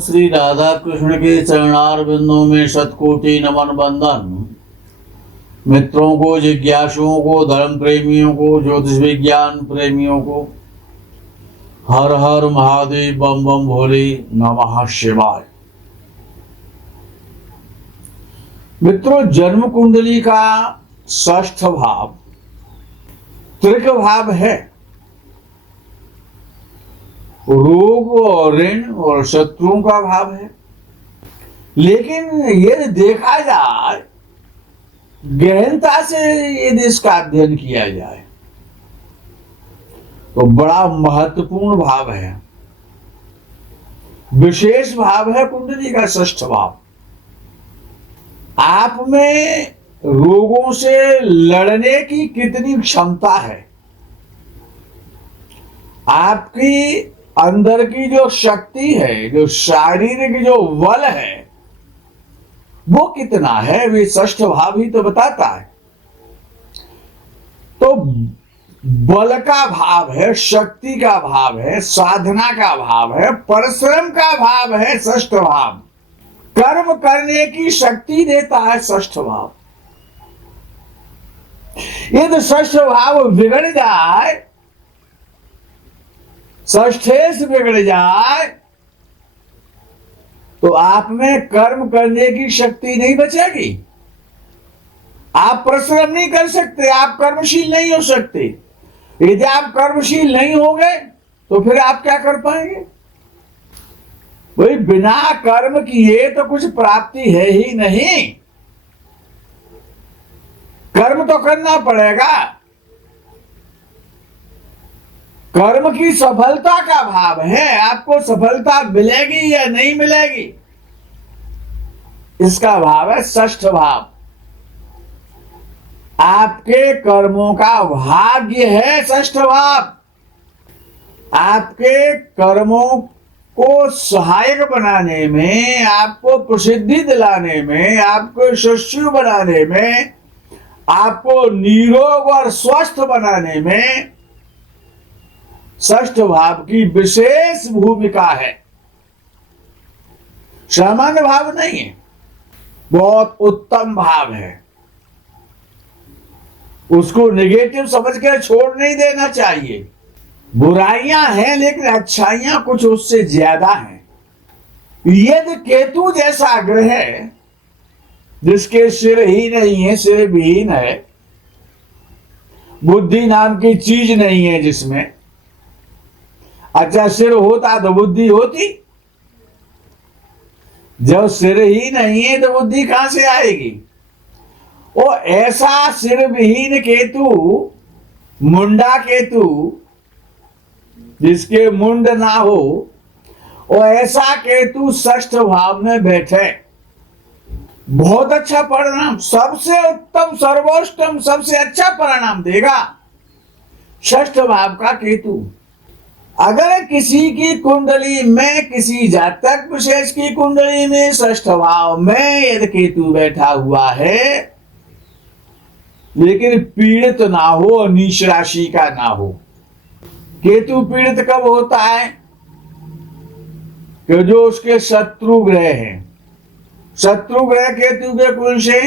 श्री राधा कृष्ण के चरणार बिंदों में शतकोटि नमन बंदन। मित्रों को, जिज्ञासुओं को, धर्म प्रेमियों को, ज्योतिष विज्ञान प्रेमियों को हर हर महादेव, बम बम भोले, नमः शिवाय। मित्रों, जन्म कुंडली का षष्ठ भाव त्रिक भाव है। रोग और ऋण और शत्रुओं का भाव है। लेकिन यदि देखा जाए, गहनता से यदि इसका अध्ययन किया जाए तो बड़ा महत्वपूर्ण भाव है, विशेष भाव है कुंडली का षष्ठ भाव। आप में रोगों से लड़ने की कितनी क्षमता है, आपकी अंदर की जो शक्ति है, जो शारीरिक जो बल है, वो कितना है, वे षष्ठ भाव ही तो बताता है। तो बल का भाव है, शक्ति का भाव है, साधना का भाव है, परिश्रम का भाव है षष्ठ भाव। कर्म करने की शक्ति देता है षष्ठ भाव। यदि षष्ठ भाव बिगड़ जाए, षष्ठेश बिगड़ जाए, तो आप में कर्म करने की शक्ति नहीं बचेगी। आप परिश्रम नहीं कर सकते, आप कर्मशील नहीं हो सकते। यदि आप कर्मशील नहीं होंगे तो फिर आप क्या कर पाएंगे? भाई, बिना कर्म किए तो कुछ प्राप्ति है ही नहीं। कर्म तो करना पड़ेगा। कर्म की सफलता का भाव है, आपको सफलता मिलेगी या नहीं मिलेगी, इसका भाव है षष्ठ भाव। आपके कर्मों का भाग्य है षष्ठ भाव। आपके कर्मों को सहायक बनाने में, आपको प्रसिद्धि दिलाने में, आपको यशस्वी बनाने में, आपको निरोग और स्वस्थ बनाने में षष्ठ भाव की विशेष भूमिका है। सामान्य भाव नहीं है, बहुत उत्तम भाव है। उसको नेगेटिव समझ के छोड़ नहीं देना चाहिए। बुराइयां हैं लेकिन अच्छाइयां कुछ उससे ज्यादा हैं। यदि केतु जैसा ग्रह है, जिसके सिर ही नहीं है, सिर विहीन है, बुद्धि नाम की चीज नहीं है जिसमें, अच्छा सिर होता तो बुद्धि होती। जब सिर ही नहीं है तो बुद्धि कहां से आएगी? वो ऐसा सिर विहीन केतु, मुंडा केतु, जिसके मुंड ना हो, वो ऐसा केतु षष्ठ भाव में बैठे, बहुत अच्छा परिणाम, सबसे उत्तम, सर्वोत्तम, सबसे अच्छा परिणाम देगा षष्ठ भाव का केतु। अगर किसी की कुंडली में, किसी जातक विशेष की कुंडली में षष्ठ भाव में यदि केतु बैठा हुआ है, लेकिन पीड़ित ना हो, नीच राशि का ना हो। केतु पीड़ित कब होता है? कि जो उसके शत्रु ग्रह हैं। शत्रु ग्रह केतु के कुल से,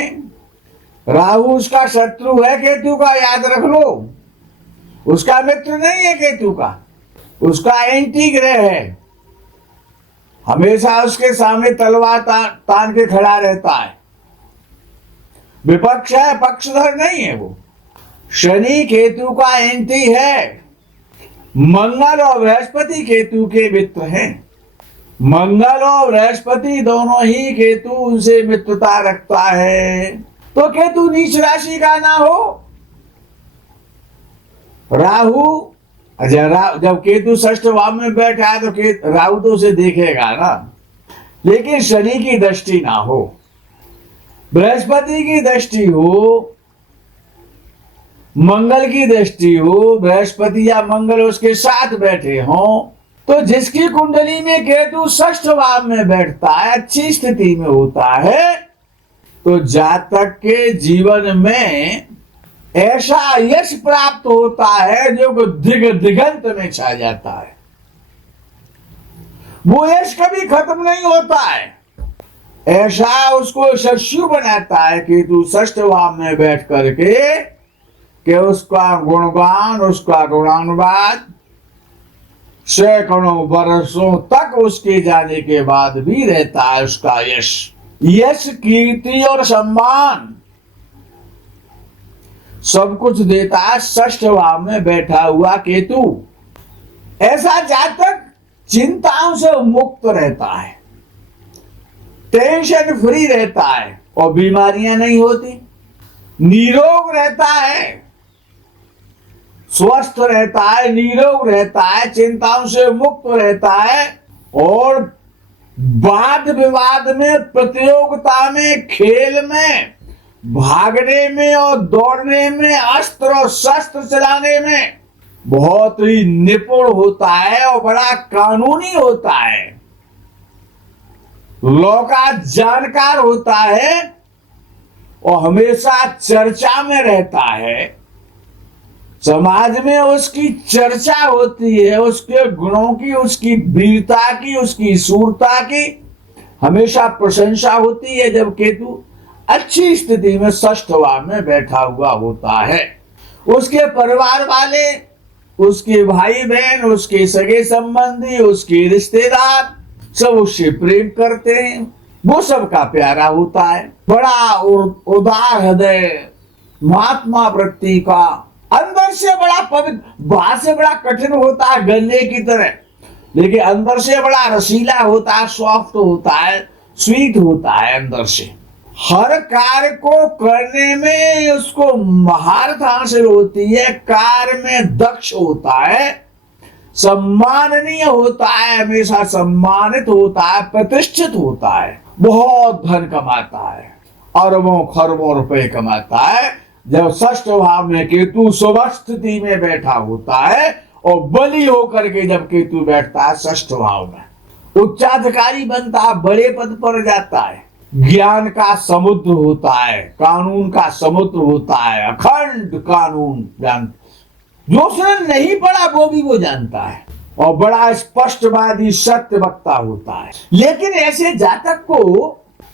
राहु उसका शत्रु है केतु का, याद रख लो। उसका मित्र नहीं है केतु का, उसका एंटी ग्रह है। हमेशा उसके सामने तलवार तान के खड़ा रहता है। विपक्ष है, पक्षधर नहीं है वो। शनि केतु का एंटी है। मंगल और बृहस्पति केतु के मित्र हैं। मंगल और बृहस्पति दोनों ही केतु उनसे मित्रता रखता है। तो केतु नीच राशि का ना हो। राहु, जब केतु षष्ठ भाव में बैठा है तो राहु तो उसे देखेगा ना, लेकिन शनि की दृष्टि ना हो, बृहस्पति की दृष्टि हो, मंगल की दृष्टि हो, बृहस्पति या मंगल उसके साथ बैठे हों, तो जिसकी कुंडली में केतु षष्ठ भाव में बैठता है, अच्छी स्थिति में होता है, तो जातक के जीवन में ऐसा यश प्राप्त होता है जो दिगंत में छा जाता है। वो यश कभी खत्म नहीं होता है। ऐसा उसको यशस्वी बनाता है कि तू षष्ठ भाव में बैठ करके कि उसका गुणगान, उसका गुणानुवाद सैकड़ों वर्षों तक उसके जाने के बाद भी रहता है। उसका यश, यश, कीर्ति और सम्मान सब कुछ देता है षष्ठ भाव में बैठा हुआ केतु। ऐसा जातक चिंताओं से मुक्त रहता है, टेंशन फ्री रहता है और बीमारियां नहीं होती, निरोग रहता है, स्वस्थ रहता है, निरोग रहता है, चिंताओं से मुक्त रहता है और वाद विवाद में, प्रतियोगिता में, खेल में, भागने में और दौड़ने में, अस्त्र और शस्त्र चलाने में बहुत ही निपुण होता है और बड़ा कानूनी होता है, लॉ का जानकार होता है और हमेशा चर्चा में रहता है। समाज में उसकी चर्चा होती है, उसके गुणों की, उसकी वीरता की, उसकी शूरता की हमेशा प्रशंसा होती है जब केतु अच्छी स्थिति में षष्ठ भाव में बैठा हुआ होता है। उसके परिवार वाले, उसके भाई बहन, उसके सगे संबंधी, उसके रिश्तेदार सब उससे प्रेम करते हैं, वो सबका प्यारा होता है। बड़ा उदार हृदय, महात्मा वृत्ति का, अंदर से बड़ा पवित्र, बाहर से बड़ा कठिन होता है गन्ने की तरह, लेकिन अंदर से बड़ा रसीला होता है, सॉफ्ट होता है, स्वीट होता है अंदर से। हर कार्य को करने में उसको महारत हासिल होती है, कार्य में दक्ष होता है, सम्माननीय होता है, हमेशा सम्मानित होता है, प्रतिष्ठित होता है, बहुत धन कमाता है, अरबों खरबों रुपए कमाता है जब षष्ठ भाव में केतु स्वस्थिति में बैठा होता है। और बली होकर के जब केतु बैठता है षष्ठ भाव में, उच्चाधिकारी बनता है, बड़े पद पर जाता है, ज्ञान का समुद्र होता है, कानून का समुद्र होता है, अखंड कानून जान, जो उसने नहीं पढ़ा वो भी वो जानता है और बड़ा स्पष्टवादी सत्य वक्ता होता है। लेकिन ऐसे जातक को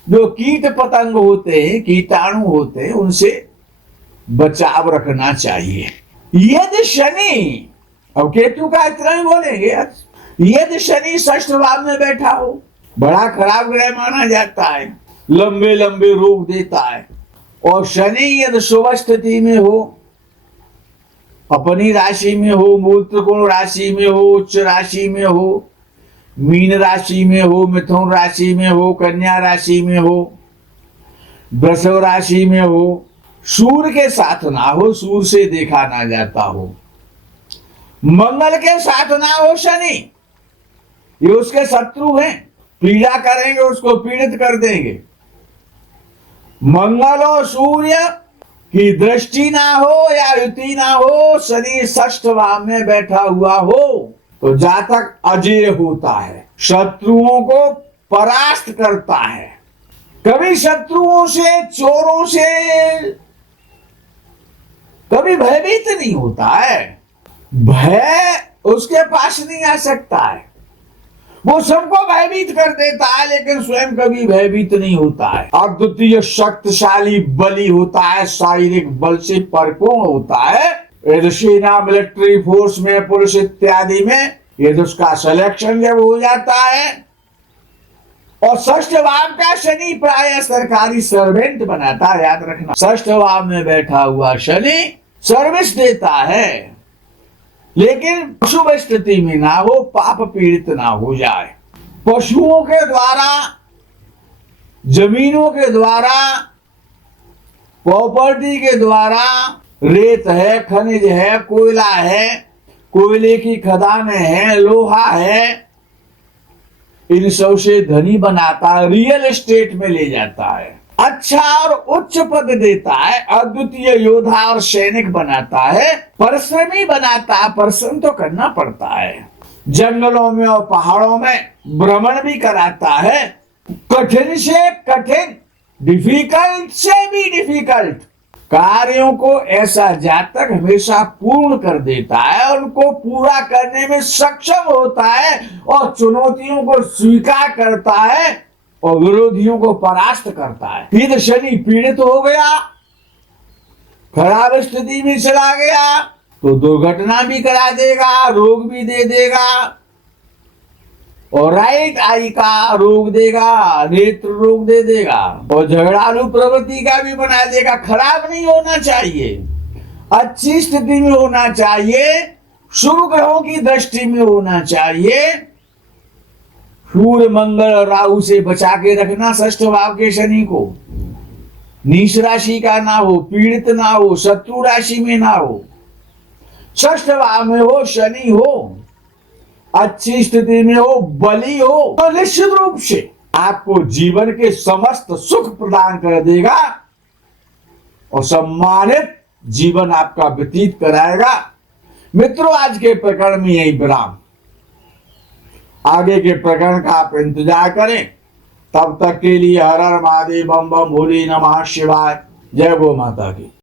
जो कीट पतंग होते हैं, कीटाणु होते हैं, उनसे बचाव रखना चाहिए। यदि शनि, अब केतु का इतना ही बोलेंगे, यदि शनि षष्ठ भाव में बैठा हो, बड़ा खराब ग्रह माना जाता है, लंबे लंबे रोग देता है। और शनि यदि शुभ स्थिति में हो, अपनी राशि में हो, मूल त्रिकोण राशि में हो, उच्च राशि में हो, मीन राशि में हो, मिथुन राशि में हो, कन्या राशि में हो, वृषभ राशि में हो, सूर्य के साथ ना हो, सूर्य से देखा ना जाता हो, मंगल के साथ ना हो शनि, ये उसके शत्रु हैं, पीड़ा करेंगे, उसको पीड़ित कर देंगे। मंगल और सूर्य की दृष्टि ना हो या युति ना हो, शनि षष्ठ भाव में बैठा हुआ हो तो जातक अजेय होता है, शत्रुओं को परास्त करता है, कभी शत्रुओं से, चोरों से कभी भयभीत नहीं होता है, भय उसके पास नहीं आ सकता है, वो सबको भयभीत कर देता है लेकिन स्वयं कभी भयभीत नहीं होता है। अद्वितीय शक्तिशाली बली होता है, शारीरिक बल से परिपूर्ण होता है। यदि सेना, मिलिट्री फोर्स में, पुलिस इत्यादि में यदि उसका सिलेक्शन जब हो जाता है, और षष्ठ भाव का शनि प्राय सरकारी सर्वेंट बनाता है, याद रखना, षष्ठ भाव में बैठा हुआ शनि सर्विस देता है, लेकिन शुभ स्थिति में ना हो, पाप पीड़ित ना हो जाए। पशुओं के द्वारा, जमीनों के द्वारा, प्रॉपर्टी के द्वारा, रेत है, खनिज है, कोयला है, कोयले की खदानें हैं, लोहा है, इन सब से धनी बनाता है, रियल एस्टेट में ले जाता है, अच्छा और उच्च पद देता है, अद्वितीय योद्धा और सैनिक बनाता है, परिश्रमी बनाता है, परिश्रम तो करना पड़ता है, जंगलों में और पहाड़ों में भ्रमण भी कराता है, कठिन से कठिन, डिफिकल्ट से भी डिफिकल्ट कार्यों को ऐसा जातक हमेशा पूर्ण कर देता है, उनको पूरा करने में सक्षम होता है और चुनौतियों को स्वीकार करता है और विरोधियों को परास्त करता है। फिर शनि पीड़ित हो गया, खराब स्थिति में चला गया तो दुर्घटना भी करा देगा, रोग भी दे देगा और राइट आई का रोग देगा, नेत्र रोग दे देगा और झगड़ालू प्रवृत्ति का भी बना देगा। खराब नहीं होना चाहिए, अच्छी स्थिति में होना चाहिए, शुभ ग्रहों की दृष्टि में होना चाहिए। सूर्य मंगल और राहु से बचा के रखना षष्ठ भाव के शनि को, नीच राशि का ना हो, पीड़ित ना हो, शत्रु राशि में ना हो, षष्ठ भाव में हो, शनि हो, अच्छी स्थिति में हो, बली हो तो निश्चित रूप से आपको जीवन के समस्त सुख प्रदान कर देगा और सम्मानित जीवन आपका व्यतीत कराएगा। मित्रों, आज के प्रकरण में यही विराम। आगे के प्रकरण का आप इंतजार करें। तब तक के लिए हर हर महादेव, बम बम भोले नमः शिवाय। जय गो माता की।